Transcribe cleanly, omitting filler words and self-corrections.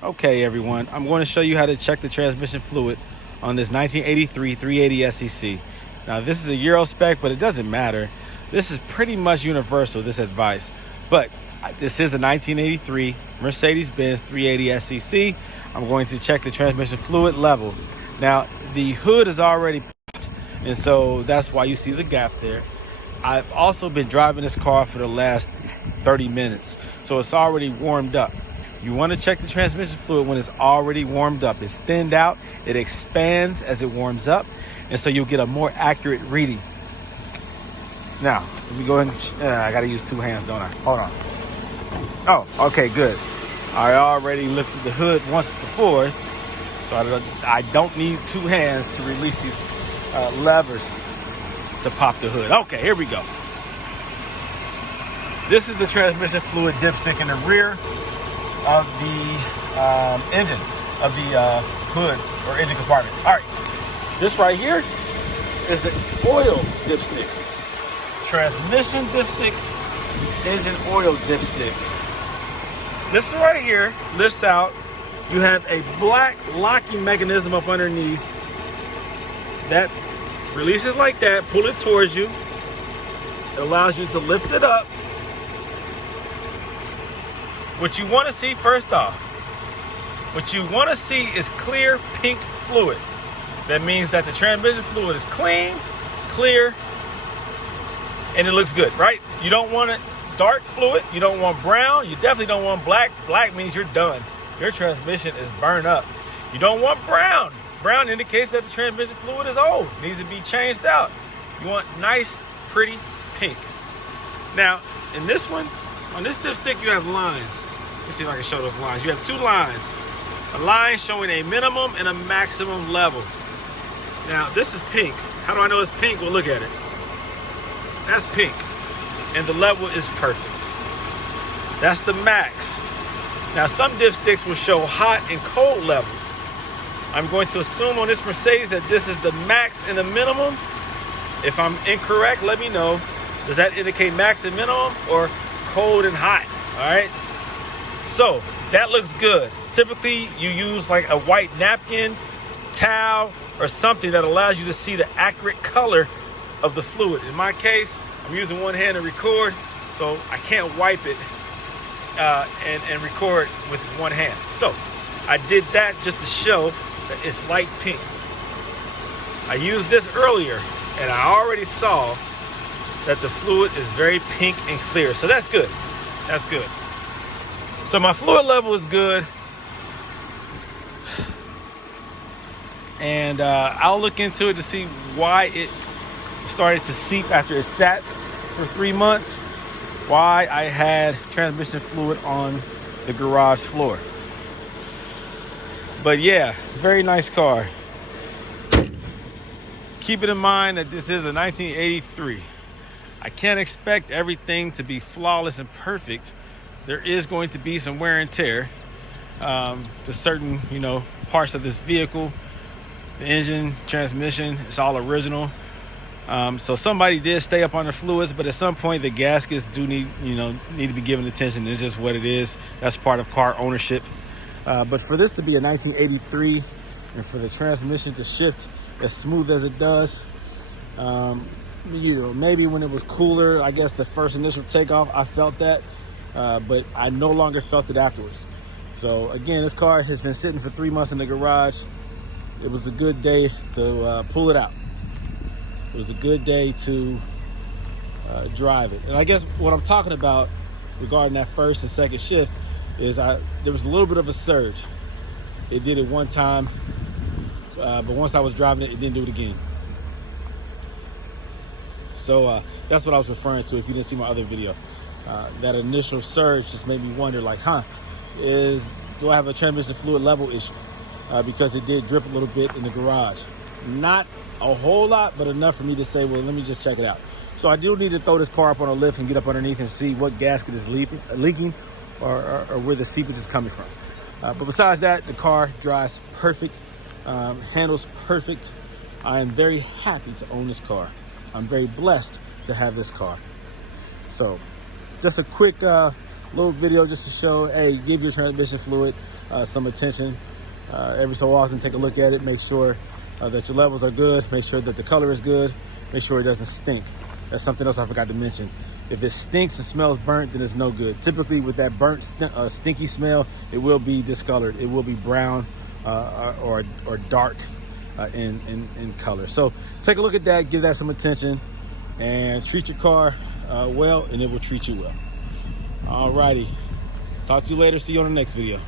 Okay, everyone, I'm going to show you how to check the transmission fluid on this 1983 380 SEC. Now, this is a Euro spec, but it doesn't matter. This is pretty much universal, this advice. But this is a 1983 Mercedes-Benz 380 SEC. I'm going to check the transmission fluid level. Now, the hood is already popped, and so that's why you see the gap there. I've also been driving this car for the last 30 minutes, so it's already warmed up. You want to check the transmission fluid when it's already warmed up. It's thinned out, it expands as it warms up, and so you'll get a more accurate reading. Now, let me go ahead and, I gotta use two hands, don't I? Hold on. Oh, okay, good. I already lifted the hood once before, so I don't need two hands to release these levers to pop the hood. Okay, here we go. This is the transmission fluid dipstick in the rear of the engine, of the hood or engine compartment. All right, this right here is the oil dipstick. Transmission dipstick, engine oil dipstick. This right here lifts out. You have a black locking mechanism up underneath that releases like that. Pull it towards you. It allows you to lift it up. What you want to see first off, what you want to see is clear pink fluid. That means that the transmission fluid is clean, clear, and it looks good, right? You don't want it dark fluid. You don't want brown. You definitely don't want black. Black means you're done. Your transmission is burned up. You don't want brown. Brown indicates that the transmission fluid is old. It needs to be changed out. You want nice, pretty pink. Now, in this one, on this dipstick, you have lines. Let me see if I can show those lines. You have two lines. A line showing a minimum and a maximum level. Now, this is pink. How do I know it's pink? Well, look at it. That's pink. And the level is perfect. That's the max. Now, some dipsticks will show hot and cold levels. I'm going to assume on this Mercedes that this is the max and the minimum. If I'm incorrect, let me know. Does that indicate max and minimum or cold and hot? All right. So that looks good. Typically, you use like a white napkin, towel, or something that allows you to see the accurate color of the fluid. In my case, I'm using one hand to record, so I can't wipe it and record with one hand. So I did that just to show that it's light pink. I used this earlier, and I already saw that the fluid is very pink and clear. So that's good. That's good. So my fluid level is good. And I'll look into it to see why it started to seep after it sat for 3 months. Why I had transmission fluid on the garage floor. But yeah, very nice car. Keep it in mind that this is a 1983. I can't expect everything to be flawless and perfect. There is going to be some wear and tear to certain, parts of this vehicle. The engine, transmission, it's all original. So somebody did stay up on the fluids, but at some point the gaskets do need to be given attention. It's just what it is. That's part of car ownership. But for this to be a 1983 and for the transmission to shift as smooth as it does, maybe when it was cooler, I guess the first initial takeoff, I felt that, but I no longer felt it afterwards. So again, this car has been sitting for 3 months in the garage. It was a good day to pull it out. It was a good day to drive it. And I guess what I'm talking about regarding that first and second shift is there was a little bit of a surge. It did it one time, but once I was driving it, it didn't do it again. So that's what I was referring to if you didn't see my other video. That initial surge just made me wonder, like, do I have a transmission fluid level issue? Because it did drip a little bit in the garage. Not a whole lot, but enough for me to say, well, let me just check it out. So I do need to throw this car up on a lift and get up underneath and see what gasket is leaking or where the seepage is coming from. But besides that, the car drives perfect, handles perfect. I am very happy to own this car. I'm very blessed to have this car. So just a quick little video just to show, hey, give your transmission fluid some attention. Every so often, take a look at it, make sure that your levels are good, make sure that the color is good, make sure it doesn't stink. That's something else I forgot to mention. If it stinks and smells burnt, then it's no good. Typically with that burnt, stinky smell, it will be discolored. It will be brown or dark in color. So take a look at that, give that some attention, and treat your car well, and it will treat you well. Alrighty, talk to you later. See you on the next video.